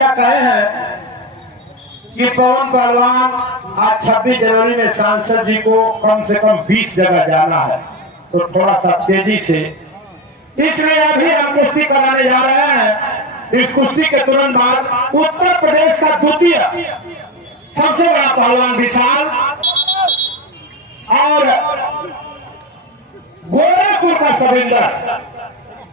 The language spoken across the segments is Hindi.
कहे हैं कि पवन पहलवान आज 26 जनवरी में सांसद जी को कम से कम 20 जगह जाना है, तो थोड़ा सा तेजी से, इसलिए अभी हम कुश्ती कराने जा रहे हैं। इस कुश्ती के तुरंत बाद उत्तर प्रदेश का द्वितीय सबसे बड़ा पहलवान विशाल और गोरखपुर का सविंदर,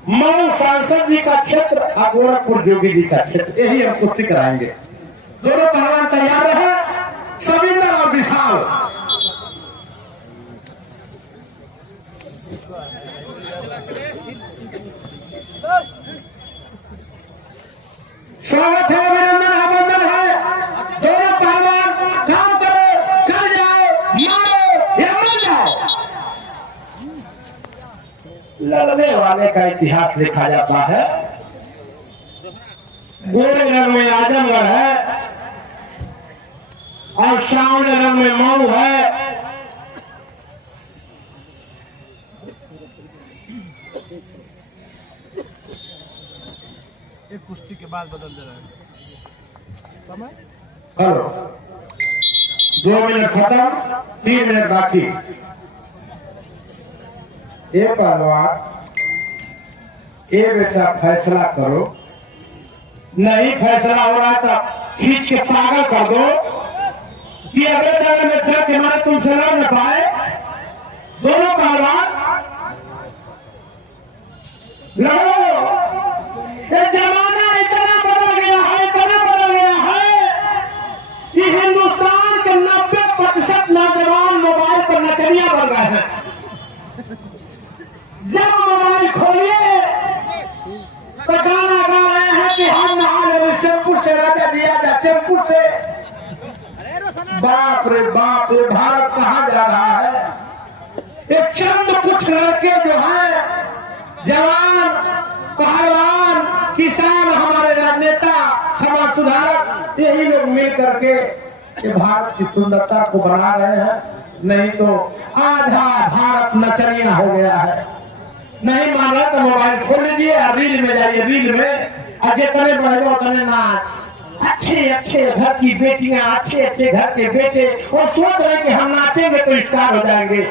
मऊ सांसद जी का क्षेत्र और गोरखपुर जोगी जी का क्षेत्र, यही हम कुश्ती कराएंगे। दोनों पहलवान तैयार रहे, सविंदर और विशाल। स्वागत है, अभिनंदन है, वंदन है। दोनों पहलवान काम करो, कर जाओ, मारो या मर जाओ। लड़ने वाले का इतिहास लिखा जाता है। गोरे रंग में आजमगढ़ है और सावले रंग में मऊ है। एक कुश्ती के बाद बदल दे रहा है समय। हेलो, 2 मिनट खत्म, 3 मिनट बाकी। एक पहलवान, ये बेटा फैसला करो, नहीं फैसला हो रहा है तो खींच के पागल कर दो कि अगले जगह में डर के मारे तुमसे लड़ न पाए। दोनों पहलवान लड़ो। ये जमाना इतना बदल गया है, इतना बदल गया है कि हिंदुस्तान के 90% नौजवान मोबाइल पर नचनिया बन गए हैं। जब मोबाइल खोलिए तो गाना गा रहे हैं कि हम नहा ले शैम्पू से, राजा दिया जा टेम्पू से। बाप रे बाप, ये भारत कहाँ जा रहा है? ये चंद कुछ लड़के जो है, जवान, पहलवान, किसान, हमारे राजनेता, समाज सुधारक, यही लोग मिल करके ये भारत की सुंदरता को बना रहे हैं। नहीं तो आधा भारत नचनिया हो गया है। नहीं मान रहा तो मोबाइल खोल लीजिए और रील में जाइए। रील में आगे तने बढ़ो तने नाच। अच्छे अच्छे घर की बेटियां, अच्छे अच्छे घर के बेटे, वो सोच रहे कि हम नाचेंगे तो स्टार हो जाएंगे।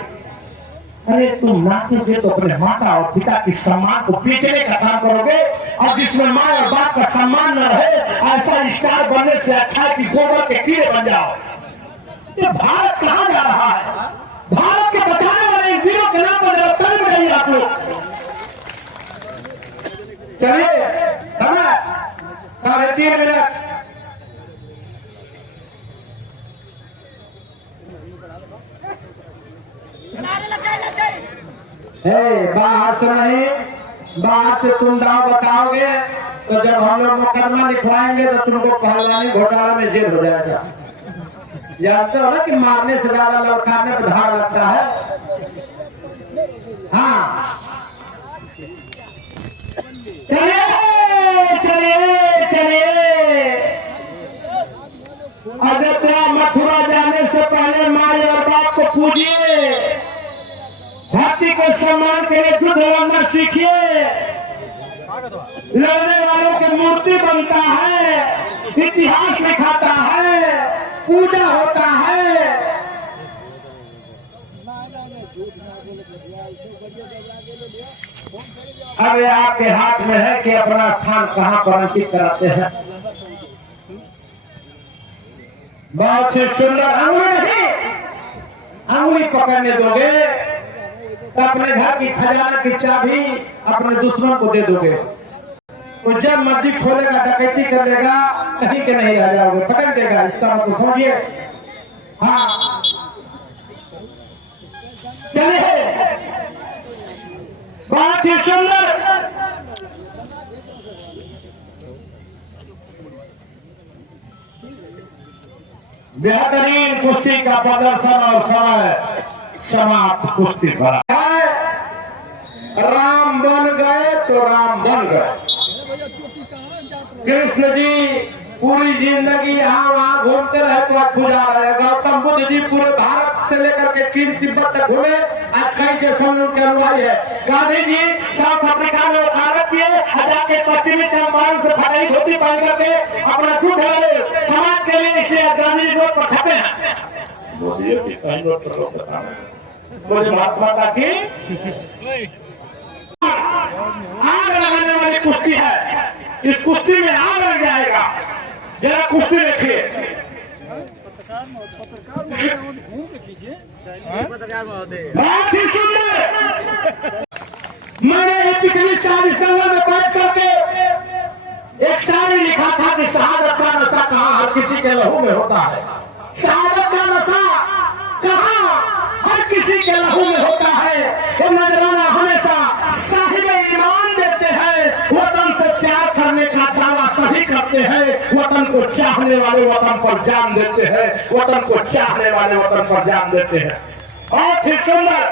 अरे तुम नाचोगे तो अपने माता और पिता की सम्मान को बेचने का काम करोगे, और जिसमें माँ और बाप का सम्मान न रहे, ऐसा स्टार बनने से अच्छा है कि गोबर के कीड़े बन जाओ। ये भारत कहाँ जा रहा है? भारत के बचाने वाले इन वीरों के नाम पर जरा तन बनाइए आप लोग। चलिए, समय 3.5 मिनट। बाहर से नहीं, बाहर से तुम दाव बताओगे तो जब हम लोग मुकदमा लिखवाएंगे तो तुमको पहलवानी घोटाला में जेल हो जाएगा। जानते हो ना कि मारने से ज्यादा लड़काने पर धारा लगता है। हाँ, चलिए चलिए चलिए। अयोध्या मथुरा जाने से पहले माँ और बाप को पूजिए, धरती को सम्मान के लिए युद्ध लड़ना सीखिए। लड़ने वालों की मूर्ति बनता है, इतिहास लिखाता है, पूजा होता है। अब ये आपके हाथ में है कि अपना स्थान कहां पर अंकित कराते हैं। बहुत से सुंदर अंगुली नहीं, अंगुली पकड़ने दोगे तो अपने घर की खजाना की चाबी अपने दुश्मन को दे दोगे। वो जब मर्जी खोलेगा, डकैती कर लेगा, कहीं के नहीं रह जाओगे, पकड़ देगा। इसका मतलब समझिए। हाँ, चलिए, बहुत ही सुंदर। बेहतरीन कुश्ती का प्रदर्शन और समय समाप्त। कुश्ती भरा राम बन गए तो राम बन गए। कृष्ण जी पूरी जिंदगी यहाँ वहाँ घूमते रहे तो आज पूजा रहे। गौतम बुद्ध जी पूरे भारत से लेकर के चीन तिब्बत तक घूमे, आज कई देशों में उनके अनुयायी है। गांधी जी साउथ अफ्रीका में वकालत किए, हजार के पश्चिमी चंपारण से फटाई धोती पहन करके अपना झूठ लड़े समाज के लिए, इसलिए गांधी जी रोड पर छपे हैं। मोदी की कहीं रोड पर लोग मुझे महात्मा की आग लगाने वाली कुश्ती है। इस कुश्ती में आग लग जाएगा। जरा कुश्ती देखिए। बहुत ही सुंदर। मैंने पिछली साल इस दंगल में बैठ करके एक शायरी लिखा था कि शहादत का नशा कहाँ हर किसी के लहू में होता है। शहादत का नशा कहाँ हर किसी के लहू में होता है। ये नजराना हमेशा साहिब ईमान देते हैं। वतन से प्यार करने का दावा सभी करते हैं। वतन को चाहने वाले वतन पर जान देते हैं। वतन को चाहने वाले वतन पर जान देते हैं। बहुत ही सुंदर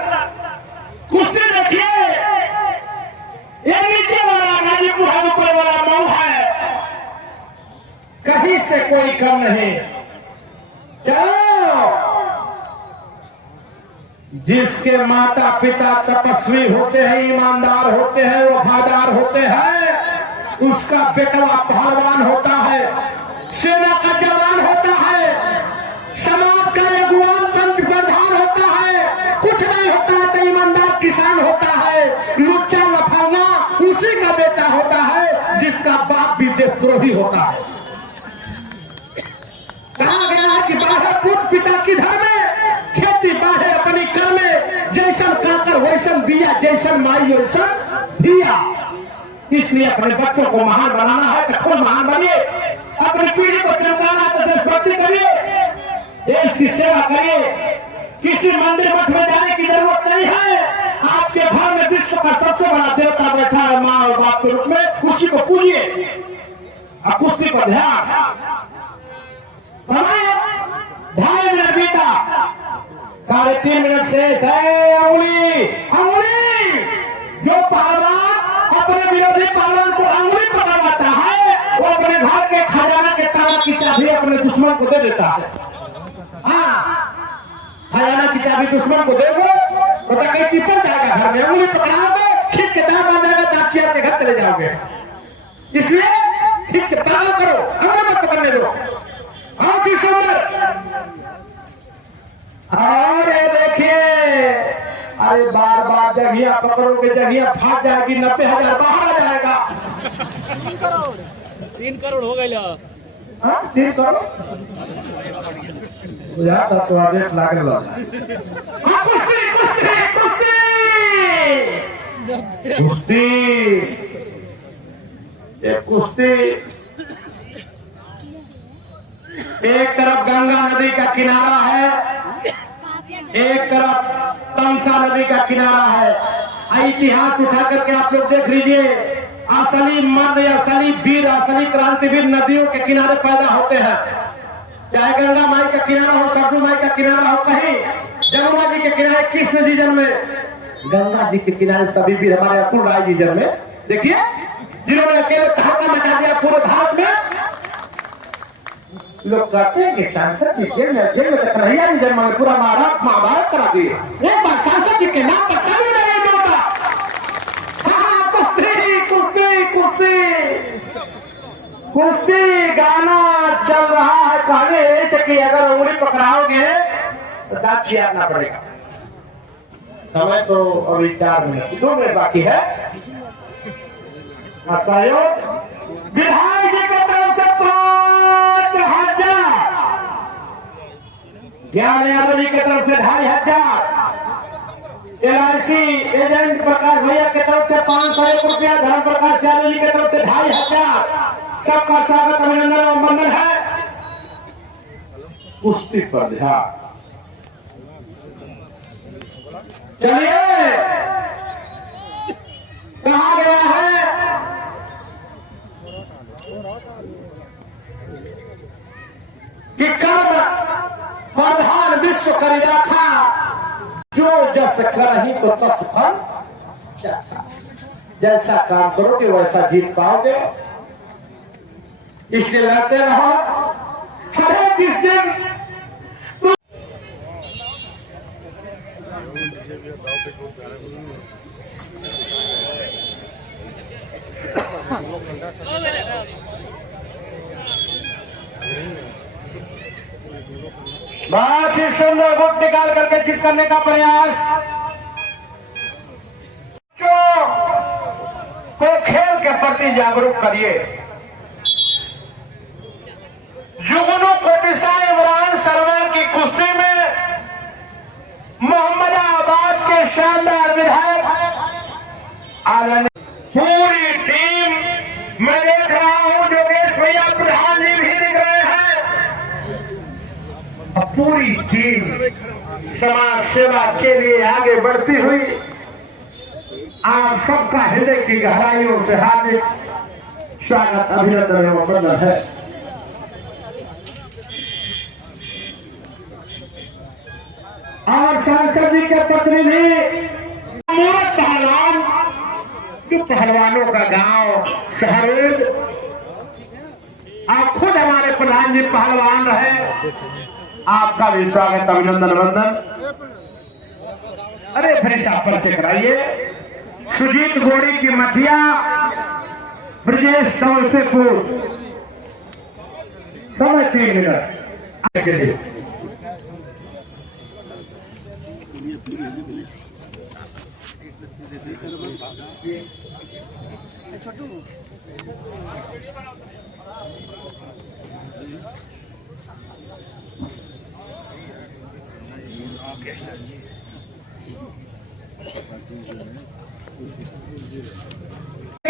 कुश्ती देखिए। ये नीचे वाला गाजीपुर है, ऊपर वाला मऊ है। कहीं से कोई कम नहीं। चलो, जिसके माता पिता तपस्वी होते हैं, ईमानदार होते हैं, वफादार होते हैं, उसका बेटवा पहलवान होता है, सेना का जवान होता है, समाज का अगुवान तंत्र प्रधान होता है। कुछ नहीं होता है तो ईमानदार किसान होता है। लुच्चा लफंगा उसी का बेटा होता है जिसका बाप भी देशद्रोही होता है। कहा गया है कि बाहे पुत्र पिता की धर में, खेती बाहे अपनी कर में, जैसन काकर वैसन बिया, जैसन माई वैसन धिया। इसलिए अपने बच्चों को महान बनाना है तो खुद महान बनिए। अपनी पीढ़ी को चमकाना है तो देशभक्ति करिए, देश की सेवा करिए। किसी मंदिर मठ में जाने की जरूरत नहीं है। आपके घर में विश्व का सबसे बड़ा देवता बैठा है, माँ और बाप के रूप में, उसी को पूजिए। अब कुश्ती पर ध्यान। समय 2.5 मिनट बीता, 3.5 मिनट शेष है। अंगुली अंगुली, जो पहलवान अपने विरोधी पहलवान को अंगुली पकड़वाता है, वो अपने घर के खजाना के ताला की चाबी अपने दुश्मन को दे देता है। हाँ, खजाना की चाबी दुश्मन को दे दो, पता कहीं चिपक जाएगा घर में। अंगुली पकड़ाओगे, खींच के दाम बन जाएगा, दाचिया के घर चले जाओगे। इसलिए खींच के पागल करो, अंगुली मत पकड़ने दो। बहुत ही सुंदर। और ये देखिए, अरे बार बार जगहिया पकड़ोगे, जगहिया फाट जाएगी, 90,000 बाहर आ जाएगा। 3 करोड़ हो गए। हाँ, 3 करोड़ बुझाता तो आदेश लागे लो। कुश्ती कुश्ती कुश्ती कुश्ती, ये कुश्ती। एक तरफ गंगा नदी का किनारा है, एक तरफ तमसा नदी का किनारा है। इतिहास उठा करके आप लोग देख लीजिए। असली मर्द, असली वीर, असली क्रांतिवीर नदियों के किनारे पैदा होते हैं। चाहे गंगा माई का किनारा हो, सरजू माई का किनारा हो, कहीं जमुना जी के किनारे कृष्ण जी जन्मे, गंगा जी के किनारे सभी वीर हमारे अतुल राय जी जन्मे। देखिए, जिन्होंने अकेले तहलका मचा दिया पूरे भारत में। लोग कहते हैं कि सांसद जी जेल में तो कन्हैया जी जन्म में पूरा महाभारत करा दिए। एक बार सांसद जी के नाम पर कभी नहीं होता। हाँ, कुश्ती कुश्ती कुश्ती कुश्ती गाना चल रहा है। कहने ऐसे कि अगर उंगली पकड़ाओगे तो दांत खियारना पड़ेगा। समय तो अभी 4 मिनट 2 मिनट बाकी है। सहयोग विधायक जी की तरफ से 5,000, ज्ञान यादव जी की तरफ से 2,500, LIC एजेंट प्रकाश भैया की तरफ से 501 रुपया, धर्म प्रकाश यादव जी की तरफ से 2,500। सबका स्वागत, अभिनंदन एवं वंदन है। कुश्ती पर ध्यान। चलिए, कहा गया है कि कर्म प्रधान विश्व करी राखा, जो जस करही तो तस फल चाखा। जैसा काम करोगे वैसा जीत पाओगे। इसलिए लड़ते रहो। हर किस दिन बहुत ही सुंदर गुट निकाल करके चित करने का प्रयास। को खेल के प्रति जागरूक करिए। जुगनू कोटिसा इमरान शर्मा की कुश्ती में मोहम्मदाबाद के शानदार विधायक पूरी टीम मैं देख रहा हूं, योगेश भैया प्रधान जी भी दिख रहे हैं। पूरी टीम समाज सेवा के लिए आगे बढ़ती हुई आप सबका हृदय की गहराइयों से हार्दिक स्वागत, अभिनंदन एवं वंदन है। और सांसद जी के प्रतिनिधि पहलवान, जो पहलवानों का गांव शहर, आप खुद हमारे प्रधान जी पहलवान रहे, आपका भी स्वागत, अभिनंदन वंदन। अरे फिर पर से कराइए। सुजीत गोड़ी की मठिया, ब्रजेश समस्तीपुर, समय 3 मिनट के लिए।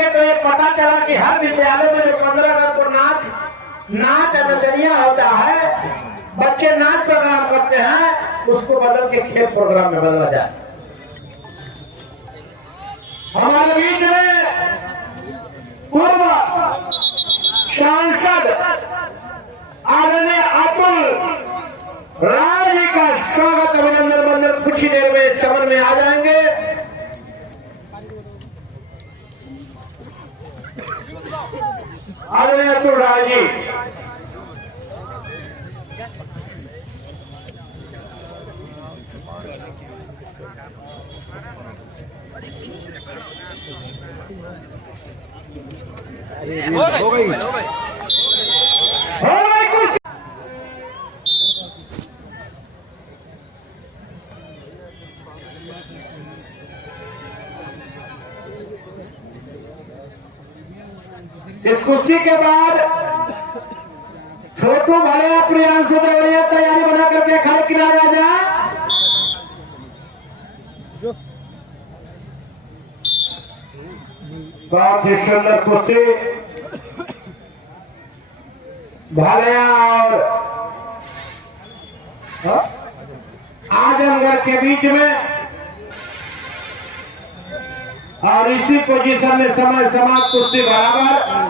तो ये पता चला कि हर विद्यालय में जो 15 अगस्त को नाच नचरिया होता है, बच्चे नाच प्रोग्राम करते हैं, उसको बदल के खेल प्रोग्राम में बदला जाए। हमारे बीच में पूर्व सांसद आदरणीय अतुल राय जी का स्वागत, अभिनंदन वंदन कुछ ही देर में चमन में आ जाएंगे। आदरणीय अतुल राय जी, हो गई कुछ इस कुश्ती के बाद छोटू भले प्रियांशु देवरिया तैयारी बना करके खड़े किनारे आ जाए। बहुत ही सुंदर कुश्ती भालिया और आजमगढ़ के बीच में, और इसी पोजीशन में समय समाप्त, कुश्ती बराबर।